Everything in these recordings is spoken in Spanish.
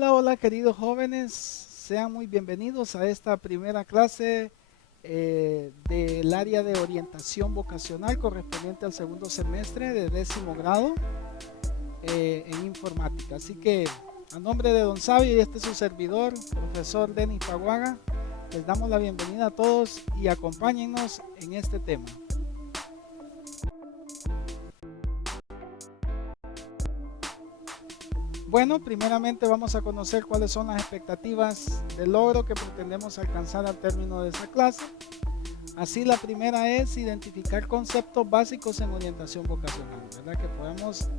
Hola, hola queridos jóvenes, sean muy bienvenidos a esta primera clase del área de orientación vocacional correspondiente al segundo semestre de 10º grado en informática. Así que a nombre de Don Sabio y este es su servidor, profesor Denis Paguaga, les damos la bienvenida a todos y acompáñennos en este tema. Bueno, primeramente vamos a conocer cuáles son las expectativas de logro que pretendemos alcanzar al término de esta clase. Así, la primera es identificar conceptos básicos en orientación vocacional, ¿verdad? Que podamos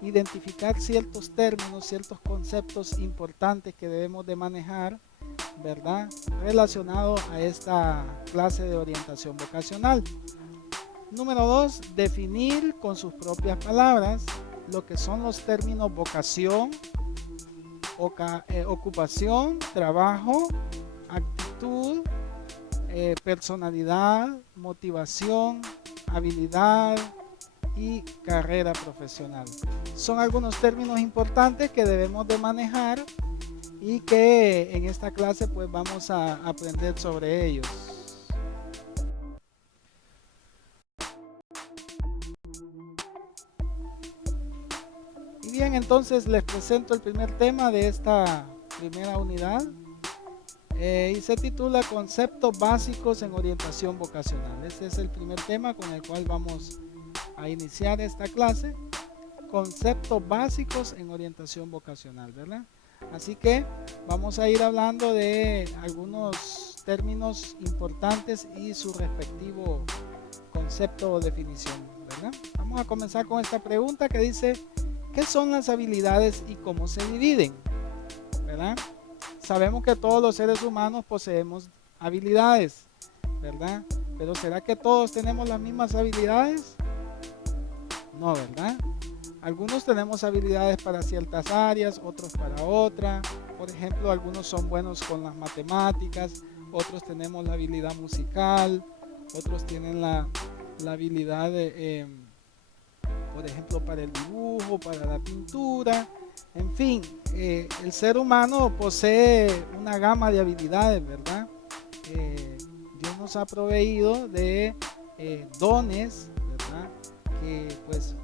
identificar ciertos términos, ciertos conceptos importantes que debemos de manejar, ¿verdad? Relacionados a esta clase de orientación vocacional. Número 2, definir con sus propias palabras lo que son los términos vocación, ocupación, trabajo, actitud, personalidad, motivación, habilidad y carrera profesional. Son algunos términos importantes que debemos de manejar y que en esta clase pues vamos a aprender sobre ellos. Y bien, entonces les presento el primer tema de esta primera unidad y se titula Conceptos básicos en orientación vocacional. Este es el primer tema con el cual vamos a iniciar esta clase. Conceptos básicos en orientación vocacional, ¿verdad? Así que vamos a ir hablando de algunos términos importantes y su respectivo concepto o definición, ¿verdad? Vamos a comenzar con esta pregunta que dice: ¿qué son las habilidades y cómo se dividen? ¿Verdad? Sabemos que todos los seres humanos poseemos habilidades, ¿verdad? Pero ¿será que todos tenemos las mismas habilidades? No, ¿verdad? Algunos tenemos habilidades para ciertas áreas, otros para otra. Por ejemplo, algunos son buenos con las matemáticas, otros tenemos la habilidad musical, otros tienen la habilidad de, por ejemplo, para el dibujo, para la pintura. En fin, el ser humano posee una gama de habilidades, ¿verdad? Dios nos ha proveído de dones, ¿verdad? Que pues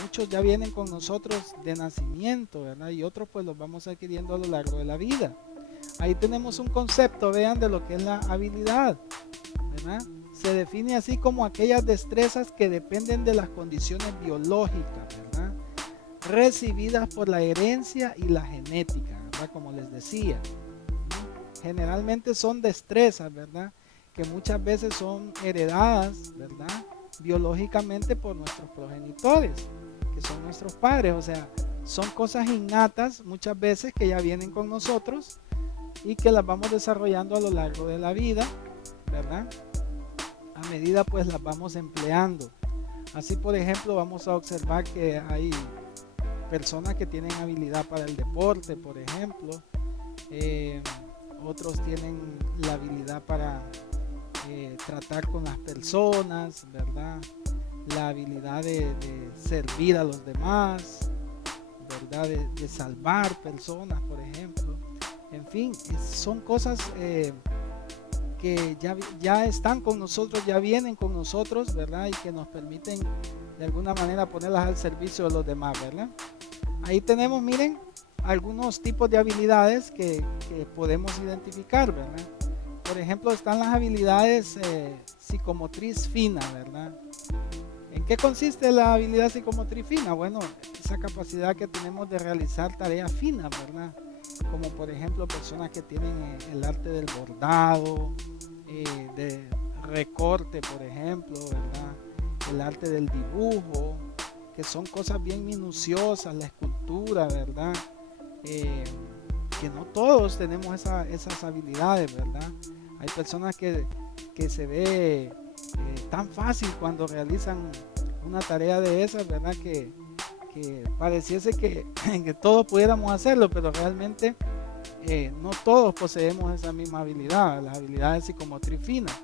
muchos ya vienen con nosotros de nacimiento, ¿verdad? Y otros pues los vamos adquiriendo a lo largo de la vida. Ahí tenemos un concepto, vean, de lo que es la habilidad, ¿verdad? Se define así como aquellas destrezas que dependen de las condiciones biológicas, ¿verdad? Recibidas por la herencia y la genética, ¿verdad? Como les decía, generalmente son destrezas, ¿verdad? Que muchas veces son heredadas, ¿verdad? Biológicamente por nuestros progenitores, que son nuestros padres. O sea, son cosas innatas muchas veces que ya vienen con nosotros y que las vamos desarrollando a lo largo de la vida, ¿verdad? A medida pues las vamos empleando. Así, por ejemplo, vamos a observar que hay personas que tienen habilidad para el deporte, por ejemplo. Otros tienen la habilidad para tratar con las personas, ¿verdad? La habilidad de servir a los demás, ¿verdad? De salvar personas, por ejemplo. En fin, son cosas que ya están con nosotros, ya vienen con nosotros, ¿verdad? Y que nos permiten de alguna manera ponerlas al servicio de los demás, ¿verdad? Ahí tenemos, miren, algunos tipos de habilidades que podemos identificar, ¿verdad? Por ejemplo, están las habilidades psicomotriz fina, ¿verdad? ¿En qué consiste la habilidad psicomotriz fina? Bueno, esa capacidad que tenemos de realizar tareas finas, ¿verdad? Como por ejemplo personas que tienen el arte del bordado, de recorte, por ejemplo, ¿verdad? El arte del dibujo, que son cosas bien minuciosas, la escultura, ¿verdad? Que no todos tenemos esas habilidades, ¿verdad? Hay personas que se ve tan fácil cuando realizan una tarea de esas, ¿verdad? Que pareciese que todos pudiéramos hacerlo, pero realmente no todos poseemos esa misma habilidad, las habilidades psicomotriz finas,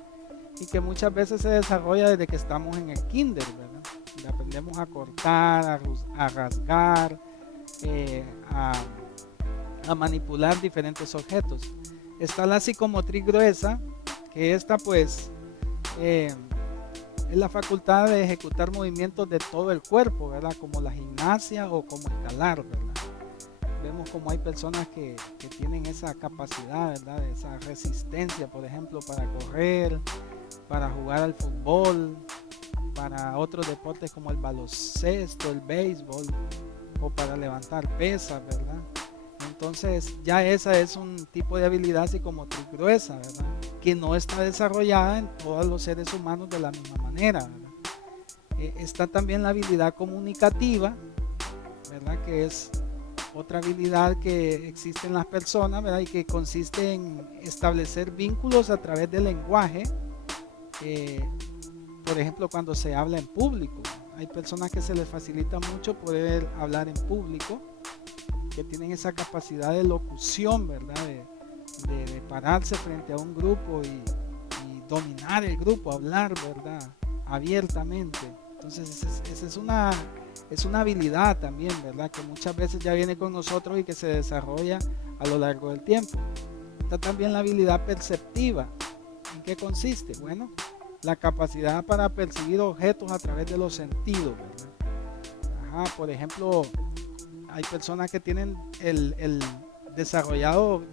y que muchas veces se desarrolla desde que estamos en el kinder, ¿verdad? Y aprendemos a cortar, a rasgar, a a manipular diferentes objetos. Está la psicomotriz gruesa, que esta pues es la facultad de ejecutar movimientos de todo el cuerpo, ¿verdad? Como la gimnasia o como escalar, ¿verdad? Vemos como hay personas que tienen esa capacidad, ¿verdad? Esa resistencia, por ejemplo, para correr, para jugar al fútbol, para otros deportes como el baloncesto, el béisbol o para levantar pesas, ¿verdad? Entonces ya esa es un tipo de habilidad psicomotriz gruesa, ¿verdad? Que no está desarrollada en todos los seres humanos de la misma manera, ¿verdad? Está también la habilidad comunicativa, ¿verdad? Que es otra habilidad que existe en las personas, ¿verdad? Y que consiste en establecer vínculos a través del lenguaje. Por ejemplo, cuando se habla en público, hay personas que se les facilita mucho poder hablar en público, que tienen esa capacidad de locución, ¿verdad? De pararse frente a un grupo y dominar el grupo, hablar, ¿verdad? Abiertamente. Entonces, esa es una habilidad también, ¿verdad? Que muchas veces ya viene con nosotros y que se desarrolla a lo largo del tiempo. Está también la habilidad perceptiva. ¿En qué consiste? Bueno, la capacidad para percibir objetos a través de los sentidos, ¿verdad? Por ejemplo, hay personas que tienen el desarrollado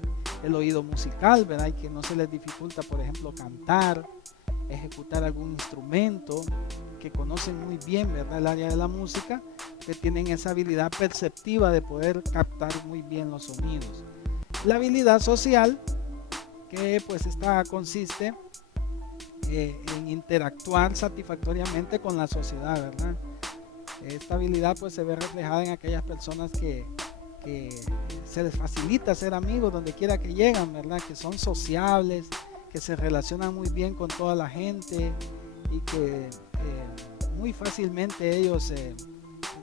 el oído musical, ¿verdad? Y que no se les dificulta, por ejemplo, cantar, ejecutar algún instrumento, que conocen muy bien, ¿verdad? El área de la música, que tienen esa habilidad perceptiva de poder captar muy bien los sonidos. La habilidad social, que pues esta consiste en interactuar satisfactoriamente con la sociedad, ¿verdad? Esta habilidad pues se ve reflejada en aquellas personas que se les facilita ser amigos donde quiera que llegan, ¿verdad? Que son sociables, que se relacionan muy bien con toda la gente y que muy fácilmente ellos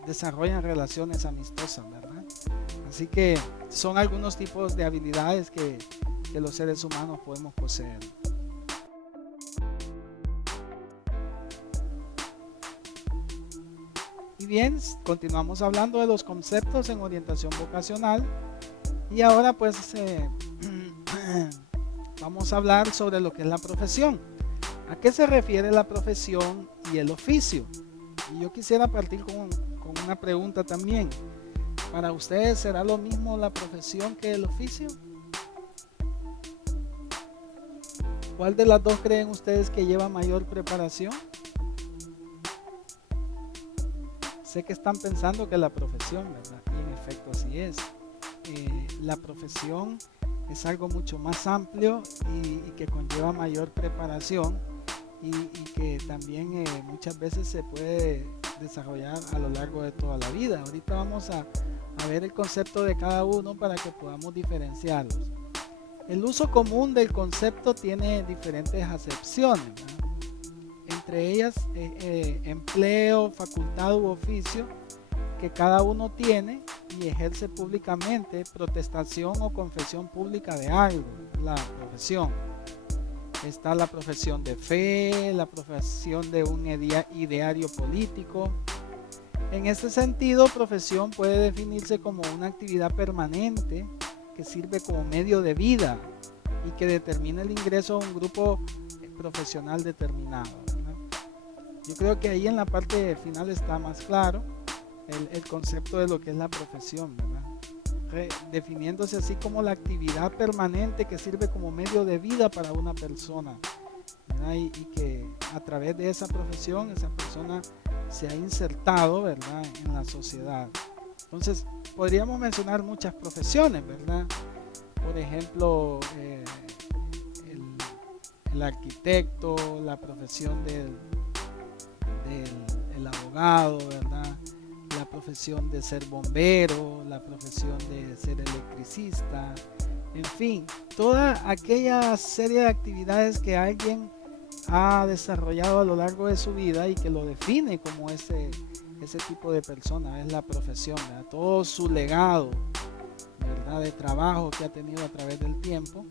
desarrollan relaciones amistosas, ¿verdad? Así que son algunos tipos de habilidades que los seres humanos podemos poseer. Y bien, continuamos hablando de los conceptos en orientación vocacional y ahora pues vamos a hablar sobre lo que es la profesión. ¿A qué se refiere la profesión y el oficio? Y yo quisiera partir con una pregunta también. ¿Para ustedes será lo mismo la profesión que el oficio? ¿Cuál de las dos creen ustedes que lleva mayor preparación? Sé que están pensando que la profesión, ¿verdad? Y en efecto así es. La profesión es algo mucho más amplio y que conlleva mayor preparación y que también muchas veces se puede desarrollar a lo largo de toda la vida. Ahorita vamos a ver el concepto de cada uno para que podamos diferenciarlos. El uso común del concepto tiene diferentes acepciones, ¿verdad? Entre ellas empleo, facultad u oficio que cada uno tiene y ejerce públicamente, protestación o confesión pública de algo, la profesión. Está la profesión de fe, la profesión de un ideario político. En este sentido, profesión puede definirse como una actividad permanente que sirve como medio de vida y que determina el ingreso a un grupo profesional determinado, ¿verdad? Yo creo que ahí en la parte final está más claro el concepto de lo que es la profesión, ¿verdad? Definiéndose así como la actividad permanente que sirve como medio de vida para una persona, ¿verdad? Y que a través de esa profesión esa persona se ha insertado, ¿verdad?, en la sociedad. Entonces podríamos mencionar muchas profesiones, ¿verdad? Por ejemplo, el arquitecto, la profesión del abogado, ¿verdad? La profesión de ser bombero, la profesión de ser electricista, en fin, toda aquella serie de actividades que alguien ha desarrollado a lo largo de su vida y que lo define como ese tipo de persona, es la profesión, ¿verdad? Todo su legado, ¿verdad?, de trabajo que ha tenido a través del tiempo,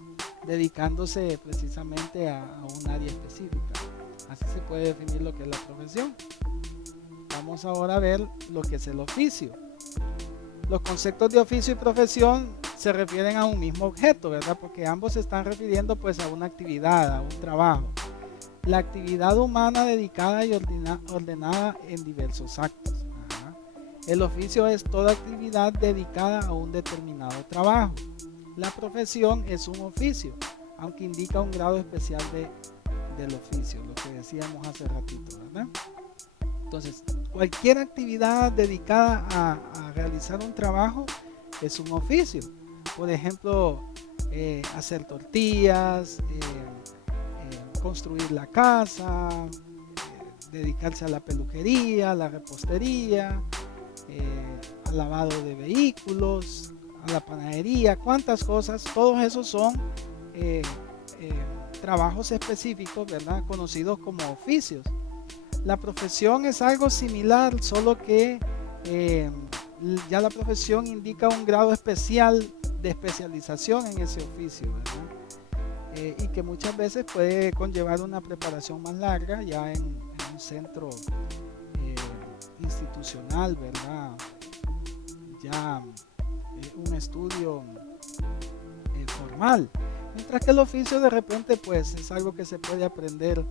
dedicándose precisamente a un área específica. Así se puede definir lo que es la profesión. Vamos ahora a ver lo que es el oficio. Los conceptos de oficio y profesión se refieren a un mismo objeto, ¿verdad? Porque ambos se están refiriendo pues a una actividad, a un trabajo. La actividad humana dedicada y ordenada en diversos actos. Ajá. El oficio es toda actividad dedicada a un determinado trabajo. La profesión es un oficio, aunque indica un grado especial del oficio, lo que decíamos hace ratito, ¿verdad? Entonces, cualquier actividad dedicada a realizar un trabajo es un oficio. Por ejemplo, hacer tortillas, construir la casa, dedicarse a la peluquería, a la repostería, al lavado de vehículos, a la panadería, cuántas cosas. Todos esos son trabajos específicos, ¿verdad? Conocidos como oficios. La profesión es algo similar, solo que ya la profesión indica un grado especial de especialización en ese oficio, ¿verdad? Y que muchas veces puede conllevar una preparación más larga ya en un centro institucional, ¿verdad? Ya un estudio formal. Mientras que el oficio de repente pues es algo que se puede aprender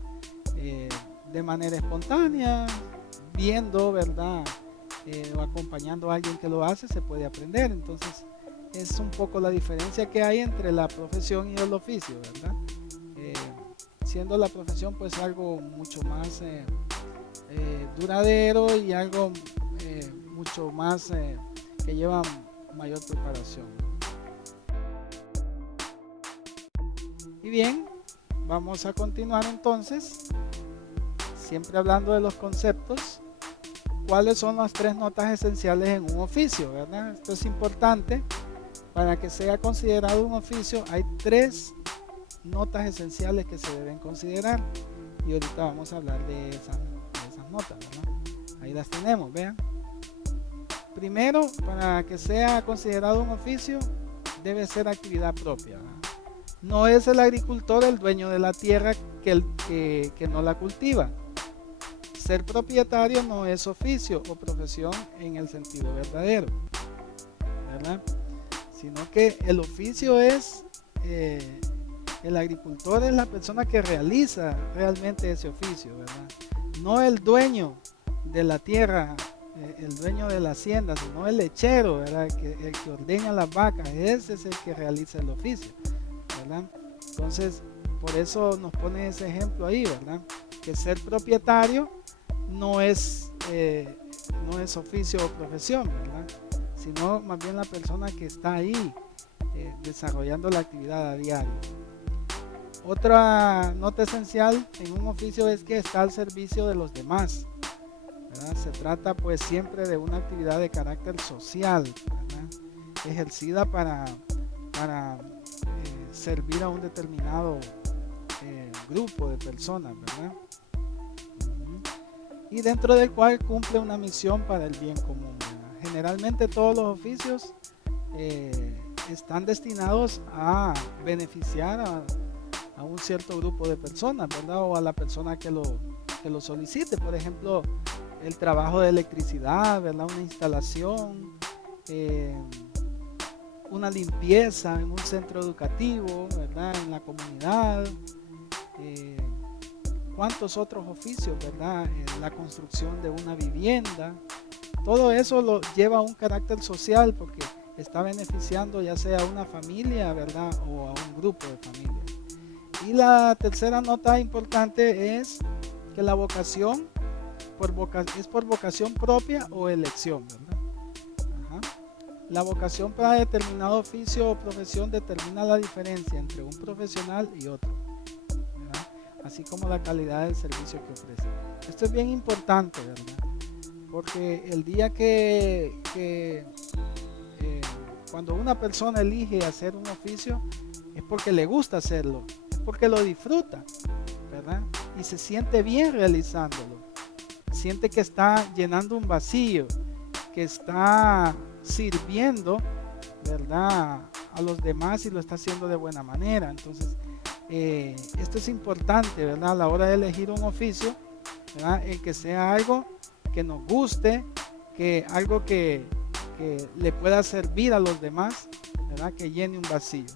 de manera espontánea, viendo, ¿verdad? O acompañando a alguien que lo hace, se puede aprender. Entonces es un poco la diferencia que hay entre la profesión y el oficio, ¿verdad? Siendo la profesión pues algo mucho más duradero y algo mucho más que lleva mayor preparación. Y bien, vamos a continuar entonces, siempre hablando de los conceptos. ¿Cuáles son las 3 notas esenciales en un oficio, verdad? Esto es importante. Para que sea considerado un oficio, hay 3 notas esenciales que se deben considerar. Y ahorita vamos a hablar de esas notas, ¿verdad? Ahí las tenemos, vean. Primero, para que sea considerado un oficio, debe ser actividad propia, ¿verdad? No es el agricultor el dueño de la tierra que no la cultiva. Ser propietario no es oficio o profesión en el sentido verdadero, ¿verdad? Sino que el oficio es, el agricultor es la persona que realiza realmente ese oficio, ¿verdad? No el dueño de la tierra, el dueño de la hacienda, sino el lechero, ¿verdad? El que ordeña las vacas, ese es el que realiza el oficio, ¿verdad? Entonces, por eso nos pone ese ejemplo ahí, ¿verdad? Que ser propietario no es oficio o profesión, ¿verdad? Sino más bien la persona que está ahí desarrollando la actividad a diario. Otra nota esencial en un oficio es que está al servicio de los demás, ¿verdad? Se trata pues siempre de una actividad de carácter social, ¿verdad? Ejercida para servir a un determinado grupo de personas, ¿verdad? Y dentro del cual cumple una misión para el bien común, ¿verdad? Generalmente todos los oficios están destinados a beneficiar a un cierto grupo de personas, ¿verdad? O a la persona que lo solicite. Por ejemplo, el trabajo de electricidad, ¿verdad? Una instalación, una limpieza en un centro educativo, ¿verdad? En la comunidad. ¿Cuántos otros oficios, verdad? La construcción de una vivienda. Todo eso lo lleva a un carácter social porque está beneficiando ya sea a una familia, ¿verdad? O a un grupo de familias. Y la tercera nota importante es que la vocación es por vocación propia o elección, ¿verdad? Ajá. La vocación para determinado oficio o profesión determina la diferencia entre un profesional y otro, ¿verdad? Así como la calidad del servicio que ofrece. Esto es bien importante, ¿verdad? Porque el día cuando una persona elige hacer un oficio es porque le gusta hacerlo, es porque lo disfruta, ¿verdad? Y se siente bien realizándolo. Siente que está llenando un vacío, que está sirviendo, ¿verdad? A los demás y lo está haciendo de buena manera. Entonces, esto es importante, ¿verdad? A la hora de elegir un oficio, ¿verdad? El que sea algo que nos guste, que algo que que le pueda servir a los demás, ¿verdad? Que llene un vacío.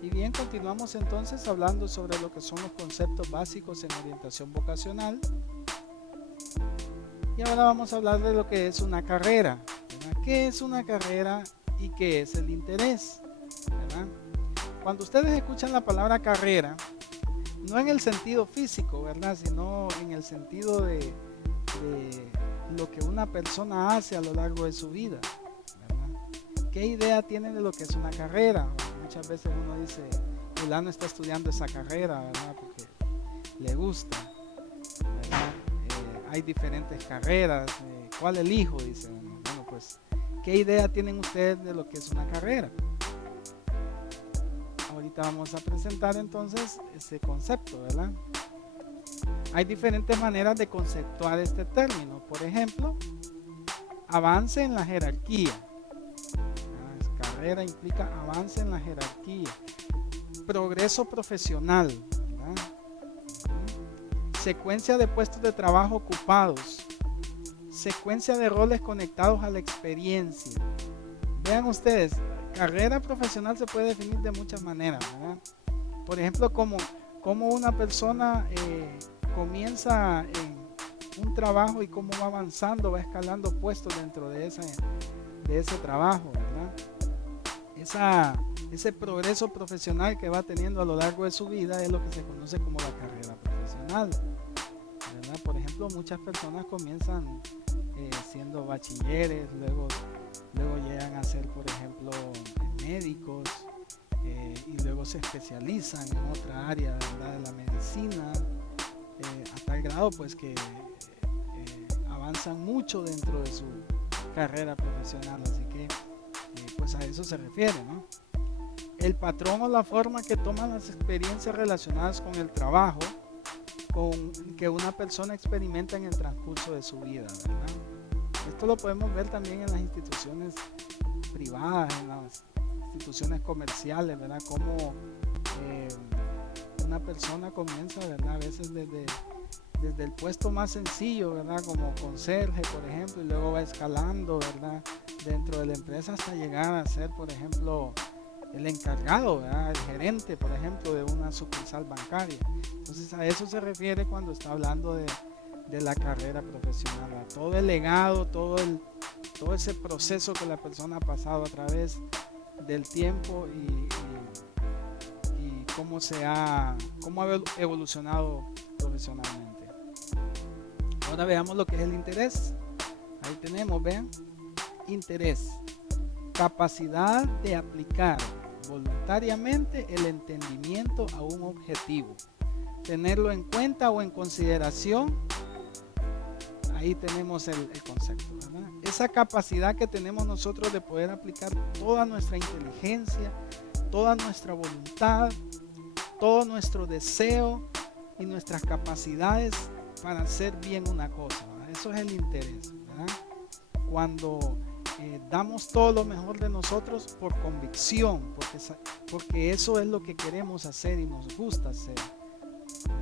Y bien, continuamos entonces hablando sobre lo que son los conceptos básicos en orientación vocacional. Y ahora vamos a hablar de lo que es una carrera, ¿verdad? ¿Qué es una carrera y qué es el interés? ¿Verdad? Cuando ustedes escuchan la palabra carrera, no en el sentido físico, ¿verdad? Sino en el sentido de lo que una persona hace a lo largo de su vida, ¿verdad? ¿Qué idea tienen de lo que es una carrera? Muchas veces uno dice, fulano está estudiando esa carrera, ¿verdad? Porque le gusta, ¿verdad? Hay diferentes carreras, ¿cuál elijo? Dice uno. Bueno, pues, ¿qué idea tienen ustedes de lo que es una carrera? Ahorita vamos a presentar entonces ese concepto, ¿verdad? Hay diferentes maneras de conceptuar este término. Por ejemplo, avance en la jerarquía. Carrera implica avance en la jerarquía. Progreso profesional, ¿verdad? Secuencia de puestos de trabajo ocupados. Secuencia de roles conectados a la experiencia. Vean ustedes, carrera profesional se puede definir de muchas maneras, ¿verdad? Por ejemplo, como una persona comienza en un trabajo y cómo va avanzando, va escalando puestos dentro de ese trabajo, ¿verdad? Ese progreso profesional que va teniendo a lo largo de su vida es lo que se conoce como la carrera profesional, ¿verdad? Por ejemplo, muchas personas comienzan siendo bachilleres, luego llegan a ser, por ejemplo, médicos, y luego se especializan en otra área, ¿verdad?, de la medicina, a tal grado pues que avanzan mucho dentro de su carrera profesional. Así que pues a eso se refiere, ¿no? El patrón o la forma que toman las experiencias relacionadas con el trabajo que una persona experimenta en el transcurso de su vida, ¿verdad? Esto lo podemos ver también en las instituciones privadas, en las instituciones comerciales, ¿verdad? Como una persona comienza, ¿verdad?, a veces desde el puesto más sencillo, ¿verdad?, como conserje, por ejemplo, y luego va escalando, ¿verdad?, dentro de la empresa hasta llegar a ser, por ejemplo, el encargado, ¿verdad?, el gerente, por ejemplo, de una sucursal bancaria. Entonces a eso se refiere cuando está hablando de la carrera profesional, ¿verdad? Todo el legado, todo ese proceso que la persona ha pasado a través del tiempo y cómo ha evolucionado profesionalmente. Ahora veamos lo que es el interés. Ahí tenemos, vean, interés, capacidad de aplicar voluntariamente el entendimiento a un objetivo, tenerlo en cuenta o en consideración. Ahí tenemos el concepto, ¿verdad? Esa capacidad que tenemos nosotros de poder aplicar toda nuestra inteligencia, toda nuestra voluntad, todo nuestro deseo y nuestras capacidades para hacer bien una cosa, ¿verdad? Eso es el interés, ¿verdad? Cuando damos todo lo mejor de nosotros por convicción, porque eso es lo que queremos hacer y nos gusta hacer,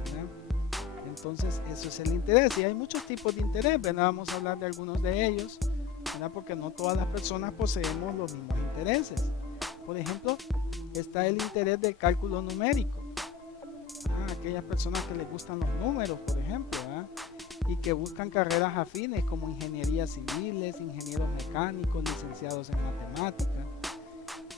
¿verdad? Entonces eso es el interés, y hay muchos tipos de interés, ¿verdad? Vamos a hablar de algunos de ellos, ¿verdad? Porque no todas las personas poseemos los mismos intereses. Por ejemplo, está el interés del cálculo numérico. Aquellas personas que les gustan los números, por ejemplo, ¿verdad?, y que buscan carreras afines como ingenierías civiles, ingenieros mecánicos, licenciados en matemáticas,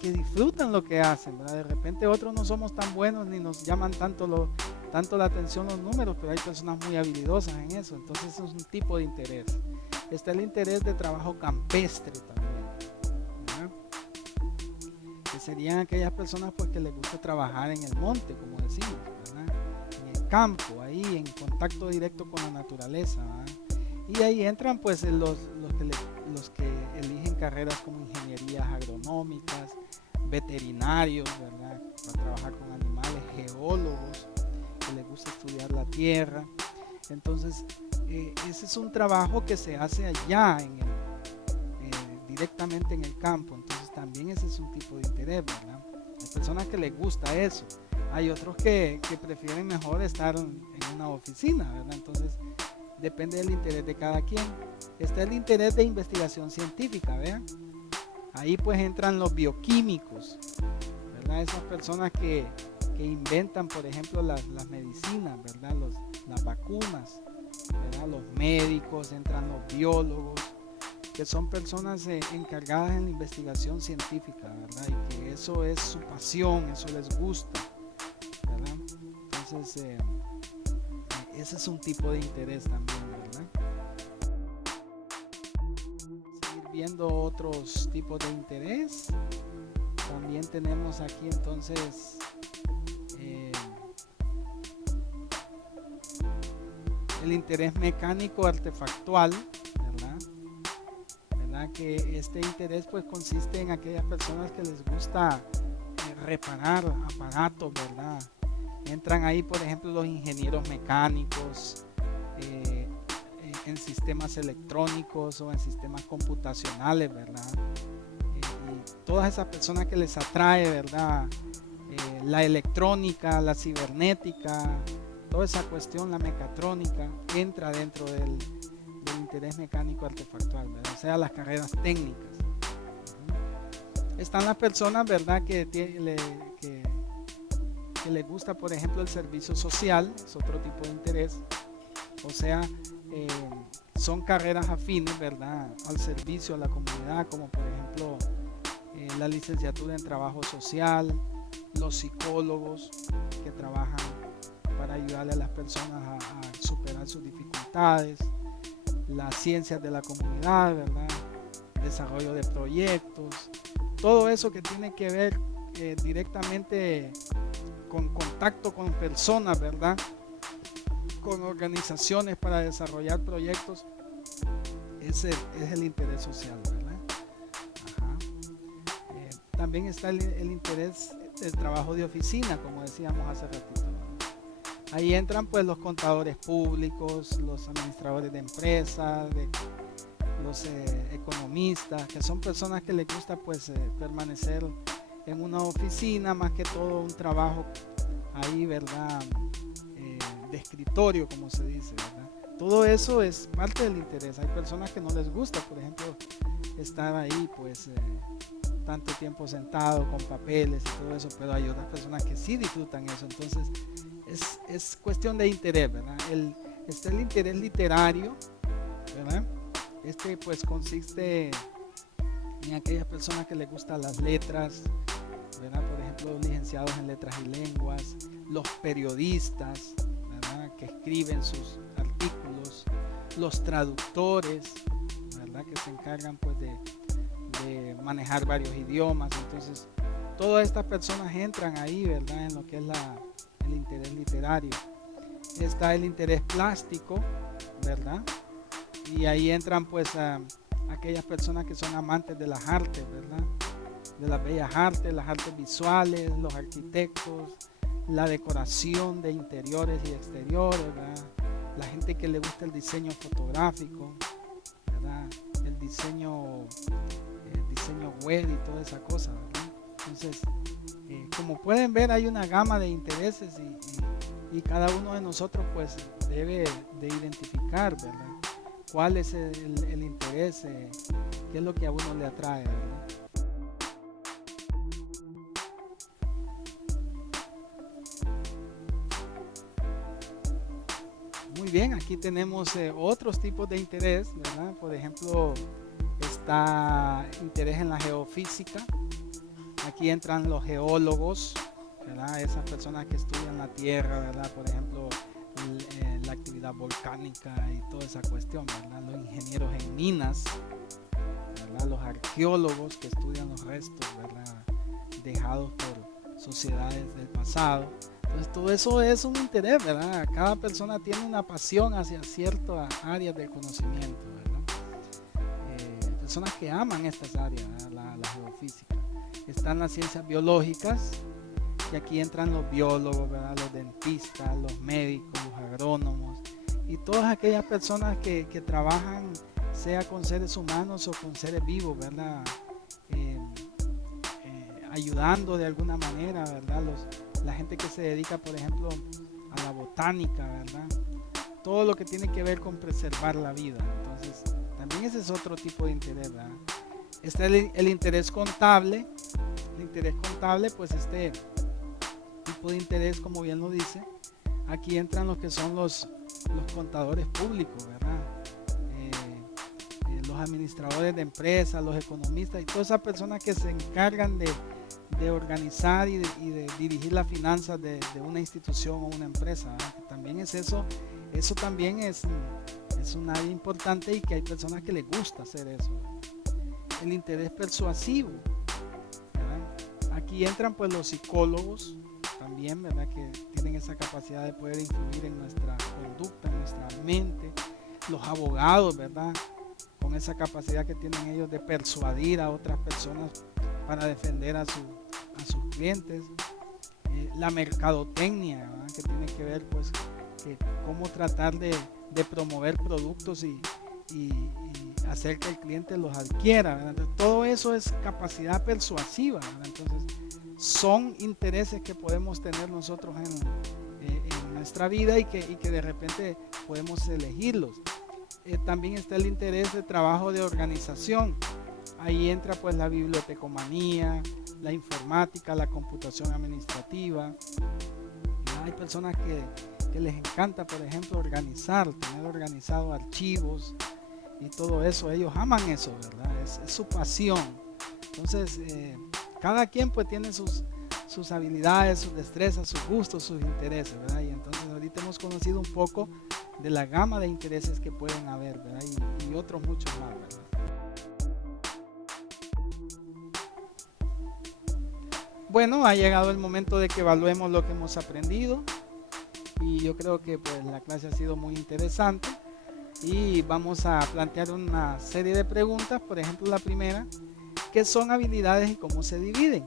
que disfrutan lo que hacen, ¿verdad? De repente otros no somos tan buenos ni nos llaman tanto la atención los números, pero hay personas muy habilidosas en eso. Entonces eso es un tipo de interés. Está el interés de trabajo campestre también, ¿verdad?, que serían aquellas personas pues que les gusta trabajar en el monte, como decimos, ¿verdad?, en el campo, ahí en contacto directo con la naturaleza, ¿verdad? Y ahí entran pues los que eligen carreras como ingenierías agronómicas, veterinarios, ¿verdad?, para trabajar con animales, geólogos que les gusta estudiar la tierra. Entonces ese es un trabajo que se hace allá directamente en el campo. Entonces también ese es un tipo de interés, ¿verdad? Hay personas que les gusta eso. Hay otros que prefieren mejor estar en una oficina, ¿verdad? Entonces, depende del interés de cada quien. Está el interés de investigación científica, vean. Ahí pues entran los bioquímicos, ¿verdad? Esas personas que inventan, por ejemplo, las medicinas, ¿verdad? Las vacunas, ¿verdad? Los médicos, entran los biólogos, que son personas encargadas en la investigación científica, ¿verdad? Y que eso es su pasión, eso les gusta, ¿verdad? Entonces, ese es un tipo de interés también, ¿verdad? Seguir viendo otros tipos de interés. También tenemos aquí entonces el interés mecánico artefactual, ¿verdad? Que este interés pues consiste en aquellas personas que les gusta reparar aparatos, ¿verdad? Entran ahí, por ejemplo, los ingenieros mecánicos, en sistemas electrónicos o en sistemas computacionales, ¿verdad? Y todas esas personas que les atrae, ¿verdad? La electrónica, la cibernética, toda esa cuestión, la mecatrónica, entra dentro del interés mecánico artefactual, ¿verdad? O sea, las carreras técnicas. Están las personas, ¿verdad? Que les gusta, por ejemplo, el servicio social, es otro tipo de interés. O sea, son carreras afines, ¿verdad? Al servicio a la comunidad, como por ejemplo la licenciatura en trabajo social, los psicólogos que trabajan para ayudarle a las personas a superar sus dificultades, las ciencias de la comunidad, ¿verdad? Desarrollo de proyectos, todo eso que tiene que ver directamente con contacto con personas, ¿verdad? Con organizaciones para desarrollar proyectos. Ese es el interés social, ¿verdad? Ajá. También está el interés del trabajo de oficina, como decíamos hace ratito, ¿verdad? Ahí entran pues los contadores públicos, los administradores de empresas, los economistas, que son personas que les gusta pues permanecer en una oficina, más que todo un trabajo ahí, ¿verdad? De escritorio, como se dice, ¿verdad? Todo eso es parte del interés. Hay personas que no les gusta, por ejemplo, estar ahí pues tanto tiempo sentado con papeles y todo eso, pero hay otras personas que sí disfrutan eso. Entonces es cuestión de interés, ¿verdad? Está el interés literario, ¿verdad? Este pues consiste en aquellas personas que les gustan las letras, ¿verdad? Por ejemplo, los licenciados en letras y lenguas, los periodistas, ¿verdad? Que escriben sus artículos, los traductores, ¿verdad? Que se encargan pues de manejar varios idiomas. Entonces, todas estas personas entran ahí, ¿verdad? En lo que es el interés literario. Está el interés plástico, ¿verdad? Y ahí entran pues aquellas personas que son amantes de las artes, ¿verdad? De las bellas artes, las artes visuales, los arquitectos, la decoración de interiores y exteriores, ¿verdad? La gente que le gusta el diseño fotográfico, ¿verdad? El diseño web y toda esa cosa, ¿verdad? Entonces, como pueden ver, hay una gama de intereses y cada uno de nosotros pues debe de identificar, ¿verdad? Cuál es el interés, qué es lo que a uno le atrae, ¿verdad? Muy bien, aquí tenemos otros tipos de interés, ¿verdad? Por ejemplo, está interés en la geofísica. Aquí entran los geólogos, ¿verdad? Esas personas que estudian la tierra, ¿verdad? Por ejemplo, la actividad volcánica y toda esa cuestión, ¿verdad? Los ingenieros en minas, ¿verdad? Los arqueólogos que estudian los restos, ¿verdad? Dejados por sociedades del pasado. Entonces todo eso es un interés, ¿verdad? Cada persona tiene una pasión hacia ciertas áreas del conocimiento, ¿verdad? Personas que aman estas áreas, la geofísica. Están las ciencias biológicas, y aquí entran los biólogos, ¿verdad? Los dentistas, los médicos, los agrónomos y todas aquellas personas que trabajan sea con seres humanos o con seres vivos, ¿verdad? Ayudando de alguna manera, ¿verdad? la gente que se dedica, por ejemplo, a la botánica, ¿verdad? Todo lo que tiene que ver con preservar la vida. Entonces, también ese es otro tipo de interés, ¿verdad? Está el interés contable. El interés contable, pues este tipo de interés, como bien lo dice, aquí entran los que son los contadores públicos, ¿verdad? Los administradores de empresas, los economistas y todas esas personas que se encargan de organizar y de dirigir las finanzas de una institución o una empresa, ¿verdad? Que también es eso también es un área importante y que hay personas que les gusta hacer eso. El interés persuasivo, ¿verdad? Aquí entran pues los psicólogos también, ¿verdad? Que tienen esa capacidad de poder influir en nuestra conducta, en nuestra mente. Los abogados, ¿verdad? Con esa capacidad que tienen ellos de persuadir a otras personas para defender a sus clientes. La mercadotecnia, ¿verdad? Que tiene que ver pues que cómo tratar de promover productos y hacer que el cliente los adquiera, ¿verdad? Entonces, todo eso es capacidad persuasiva, ¿verdad? Entonces son intereses que podemos tener nosotros en nuestra vida y que de repente podemos elegirlos. También está el interés de trabajo de organización. Ahí entra pues la bibliotecomanía, la informática, la computación administrativa. Hay personas que les encanta, por ejemplo, tener organizado archivos y todo eso. Ellos aman eso, ¿verdad? Es su pasión. Entonces, cada quien pues tiene sus habilidades, sus destrezas, sus gustos, sus intereses, ¿verdad? Y entonces ahorita hemos conocido un poco de la gama de intereses que pueden haber, ¿verdad? Y otros muchos más, ¿verdad? Bueno, ha llegado el momento de que evaluemos lo que hemos aprendido y yo creo que pues la clase ha sido muy interesante y vamos a plantear una serie de preguntas. Por ejemplo, la primera: ¿qué son habilidades y cómo se dividen?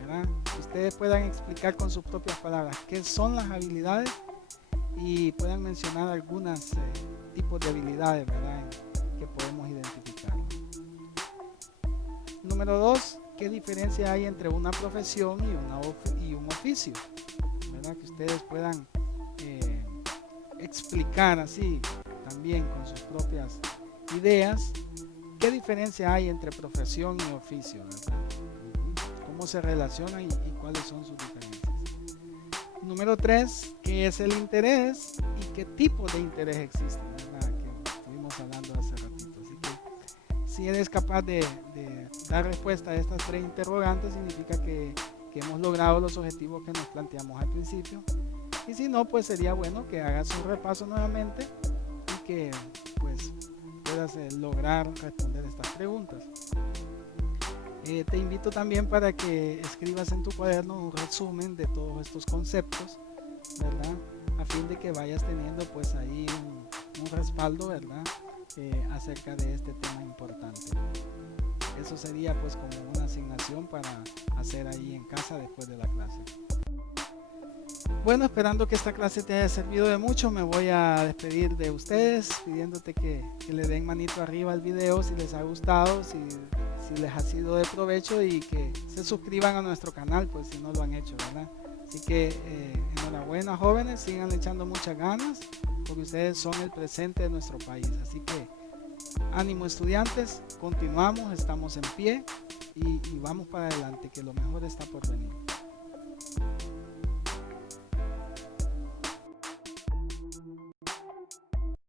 ¿Verdad? Ustedes puedan explicar con sus propias palabras qué son las habilidades y puedan mencionar algunos tipos de habilidades, ¿verdad?, que podemos identificar. Número 2, ¿qué diferencia hay entre una profesión y un oficio? ¿Verdad? Que ustedes puedan explicar así también con sus propias ideas qué diferencia hay entre profesión y oficio, ¿verdad? Cómo se relacionan y cuáles son sus diferencias. Número 3, ¿qué es el interés y qué tipo de interés existe? ¿Verdad? Que estuvimos hablando hace ratito. Así que si eres capaz de dar respuesta a estas 3 interrogantes, significa que hemos logrado los objetivos que nos planteamos al principio. Y si no, pues sería bueno que hagas un repaso nuevamente y que pues puedas lograr responder estas preguntas. Te invito también para que escribas en tu cuaderno un resumen de todos estos conceptos, ¿verdad? A fin de que vayas teniendo pues ahí un respaldo, ¿verdad? Acerca de este tema importante. Eso sería pues como una asignación para hacer ahí en casa después de la clase. Bueno, esperando que esta clase te haya servido de mucho, me voy a despedir de ustedes pidiéndote que le den manito arriba al video si les ha gustado, si les ha sido de provecho, y que se suscriban a nuestro canal pues si no lo han hecho, ¿verdad? Así que enhorabuena, jóvenes, sigan echando muchas ganas porque ustedes son el presente de nuestro país. Así que ánimo, estudiantes, continuamos, estamos en pie y vamos para adelante, que lo mejor está por venir.